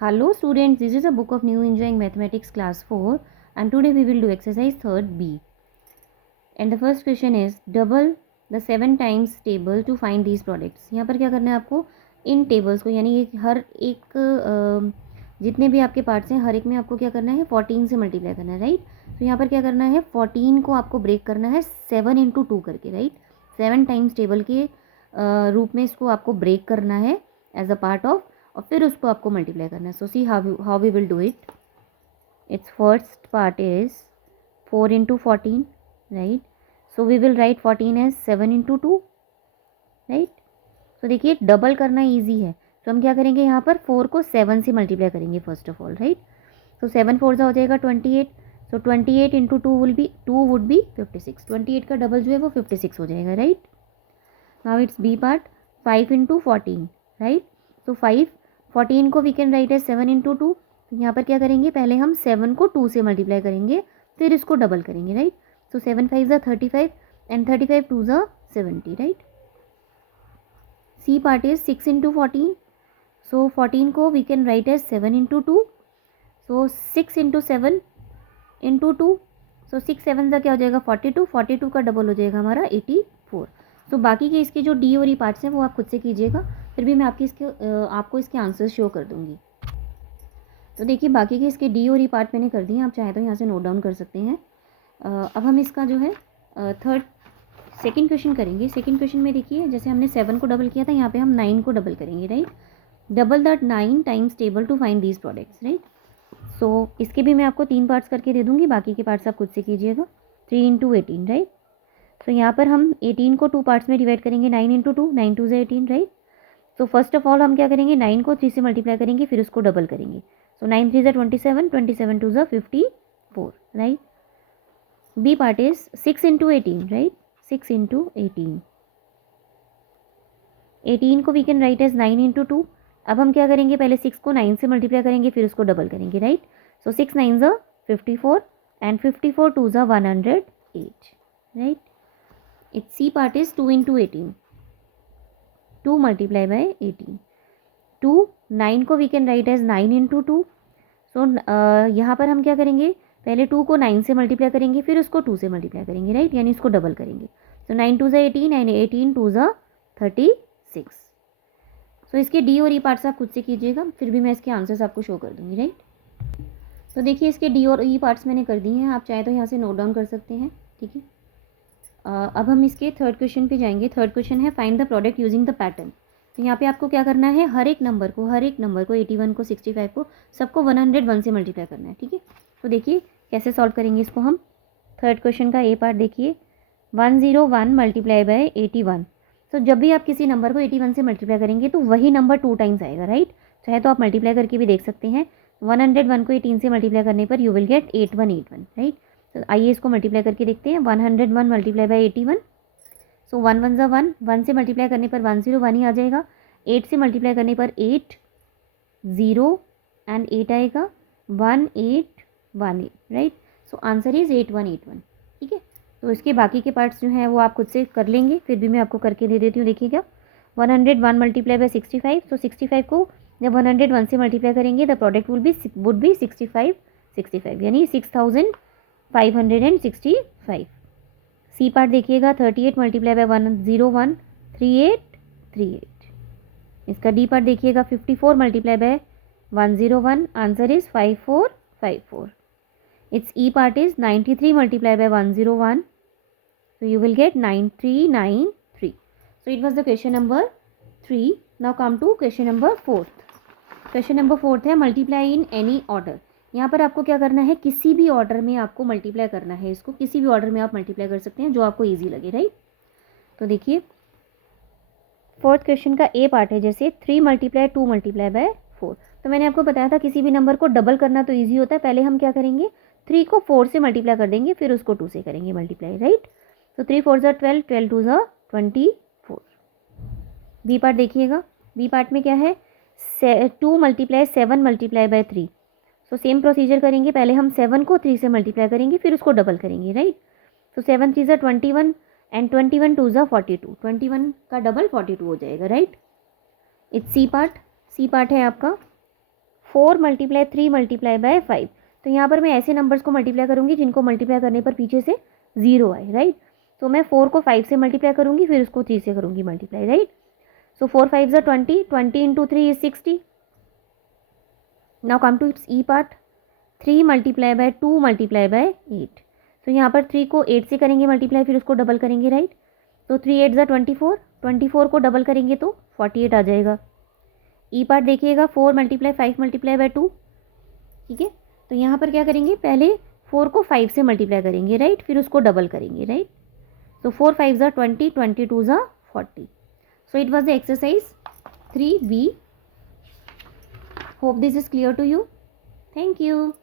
Hello students, this is a book of New Enjoying Mathematics class 4 and today we will do exercise 3rd B. And the first question is double the 7 times table to find these products. यहाँ पर क्या करना है आपको इन tables को यानी हर एक जितने भी आपके पार्ट्स हैं हर एक में आपको क्या करना है 14 से मल्टीप्लाई करना है, राइट. तो यहाँ पर क्या करना है 14 को आपको ब्रेक करना है 7 इंटू 2 करके, राइट. 7 टाइम्स टेबल के रूप में इसको आपको ब्रेक करना है एज अ पार्ट ऑफ और फिर उसको आपको मल्टीप्लाई करना है. So see how we will do it. It's first part is 4 into 14, right. So we will write 14 as 7 into 2, right. तो देखिए डबल करना ईजी है तो हम क्या करेंगे यहाँ पर 4 को 7 से मल्टीप्लाई करेंगे फर्स्ट ऑफ ऑल, राइट. तो 7 4 हो जाएगा 28. सो 28 इंटू 2 वुड बी 56. 28 का डबल जो है वो 56 हो जाएगा, right. Now it's B part 5 into 14, right. तो 14 को we can write as 7 into 2. यहाँ पर क्या करेंगे पहले हम 7 को 2 से मल्टीप्लाई करेंगे फिर इसको डबल करेंगे, राइट. तो 7 5 ज़ा 35 एंड 35 2 ज़ा 70, right. C part is 6 into 14. So 14 को we can write as 7 into 2. So 6 into 7 into 2. So 6 7 ज़ा क्या हो जाएगा 42. 42 का डबल हो जाएगा हमारा 84. तो बाकी के इसके जो डी और ई पार्ट्स हैं वो आप खुद से कीजिएगा, फिर भी मैं आपको इसके आंसर्स शो कर दूंगी. तो देखिए बाकी के इसके डी और ई पार्ट मैंने कर दिए, आप चाहें तो यहाँ से नोट डाउन कर सकते हैं. अब हम इसका जो है सेकंड क्वेश्चन करेंगे. सेकंड क्वेश्चन में देखिए जैसे हमने 7 को डबल किया था यहाँ पे हम 9 को डबल करेंगे, right. Double that 9 times table to find these products, right. So इसके भी मैं आपको 3 पार्ट्स करके दे दूँगी, बाकी के पार्ट्स आप खुद से कीजिएगा. 3 इंटू 18, राइट. तो यहाँ पर हम 18 को 2 पार्ट्स में डिवाइड करेंगे. 9 इंटू 2 9 2 ज़ा 18, राइट. तो फर्स्ट ऑफ ऑल हम क्या करेंगे 9 को 3 से मल्टीप्लाई करेंगे फिर उसको डबल करेंगे. सो 9 3 ज़ा 27 27 2 ज़ा 54, right. B part is 6 into 18, right. 6 into 18. 18 को we can write as 9 into 2. अब हम क्या करेंगे पहले 6 को 9 से मल्टीप्लाई करेंगे फिर उसको डबल करेंगे, राइट. सो 6 9 ज़ा 54 एंड 54 2 ज़ा 108, right. Its C part is 2 into 18. 2 multiply by 18. 2 9 को we can write as 9 into 2. So यहाँ पर हम क्या करेंगे पहले 2 को 9 से मल्टीप्लाई करेंगे फिर उसको 2 से मल्टीप्लाई करेंगे, राइट. यानी इसको डबल करेंगे. सो 9 2 ज़ा 18 एंड 18 2 ज़ा 36. सो इसके डी और ई पार्ट्स आप खुद से कीजिएगा, फिर भी मैं इसके आंसर्स आपको शो कर दूँगी, राइट. तो देखिए इसके डी और ई पार्ट्स मैंने कर दिए हैं, आप चाहे तो यहाँ से नोट डाउन कर सकते हैं, ठीक है. अब हम इसके थर्ड क्वेश्चन पे जाएंगे. थर्ड क्वेश्चन है find the product using the pattern. तो यहाँ पे आपको क्या करना है हर एक नंबर को 81 को 65 को सबको 101 से मल्टीप्लाई करना है, ठीक है. तो देखिए कैसे सॉल्व करेंगे इसको हम. थर्ड क्वेश्चन का ए पार्ट देखिए 101 मल्टीप्लाई बाय 81. तो जब भी आप किसी नंबर को 81 से मल्टीप्लाई करेंगे तो वही नंबर 2 टाइम्स आएगा, राइट. चाहे तो आप मल्टीप्लाई करके भी देख सकते हैं. 101 को 18 से मल्टीप्लाई करने पर यू विल गेट 8181, राइट. तो आइए इसको मल्टीप्लाई करके देखते हैं. 101 मल्टीप्लाई बाई 81. सो 1 1 ज़ा 1. 1 से मल्टीप्लाई करने पर 101 ही आ जाएगा. 8 से मल्टीप्लाई करने पर 8 0 एंड 8 आएगा 1818, राइट. सो आंसर इज 8181, ठीक है. तो इसके बाकी के पार्ट्स जो हैं वो आप खुद से कर लेंगे, फिर भी मैं आपको करके दे देती हूँ. देखिएगा 101 मल्टीप्लाई बाई 65. तो 65 को जब 101 से मल्टीप्लाई करेंगे द प्रोडक्ट वुड बी 65 यानी 6565. सी पार्ट देखिएगा 38 मल्टीप्लाई बाय 101 3838. इसका डी पार्ट देखिएगा 54 multiply by 101 answer is 5454. It's E part is 93 multiply by 101 so you will get 9393. so it was the question number 3. now come to question number 4. question number 4 है multiply in any order. यहाँ पर आपको क्या करना है किसी भी order में आपको मल्टीप्लाई करना है. इसको किसी भी ऑर्डर में आप मल्टीप्लाई कर सकते हैं जो आपको इजी लगे, राइट. तो देखिए फोर्थ क्वेश्चन का ए पार्ट है जैसे 3 मल्टीप्लाई 2 मल्टीप्लाई बाय 4. तो मैंने आपको बताया था किसी भी नंबर को डबल करना तो ईजी होता है. पहले हम क्या करेंगे 3 को 4 से मल्टीप्लाई कर देंगे फिर उसको 2 से करेंगे मल्टीप्लाई, राइट. तो 3 4 ज़ा 12 12 2 ज़ा 24. बी पार्ट देखिएगा. बी पार्ट में क्या है 2 मल्टीप्लाई 7 मल्टीप्लाई बाय 3. तो सेम प्रोसीजर करेंगे. पहले हम 7 को 3 से मल्टीप्लाई करेंगे फिर उसको डबल करेंगे, राइट. तो 7 3 ज़ा 21 एंड 21 2 ज़ा 42. 21 का डबल 42 हो जाएगा, right. It's C part. C part है आपका 4 मल्टीप्लाई 3 मल्टीप्लाई बाय 5। तो यहाँ पर मैं ऐसे नंबर्स को मल्टीप्लाई करूँगी जिनको मल्टीप्लाई करने पर पीछे से 0 आए, राइट। तो मैं 4 को 5 से मल्टीप्लाई करूँगी, फिर उसको 3 से करूँगी multiply, right. So 4 5 are 20, 20 into 3 is 60. Now come to its E part, 3 multiply by 2 multiply by 8। तो यहाँ पर 3 को 8 से करेंगे मल्टीप्लाई, फिर उसको डबल करेंगे, राइट। तो 3 8 24, 24 को डबल करेंगे तो 48 आ जाएगा। ई पार्ट देखिएगा, 4 मल्टीप्लाई 5 मल्टीप्लाई बाय 2, ठीक है। तो यहाँ पर क्या करेंगे, पहले 4 को 5 से मल्टीप्लाई करेंगे, राइट, फिर उसको डबल करेंगे, राइट। तो 4 5 are 20, 22 are 40. So it was the exercise 3B. Hope this is clear to you. Thank you.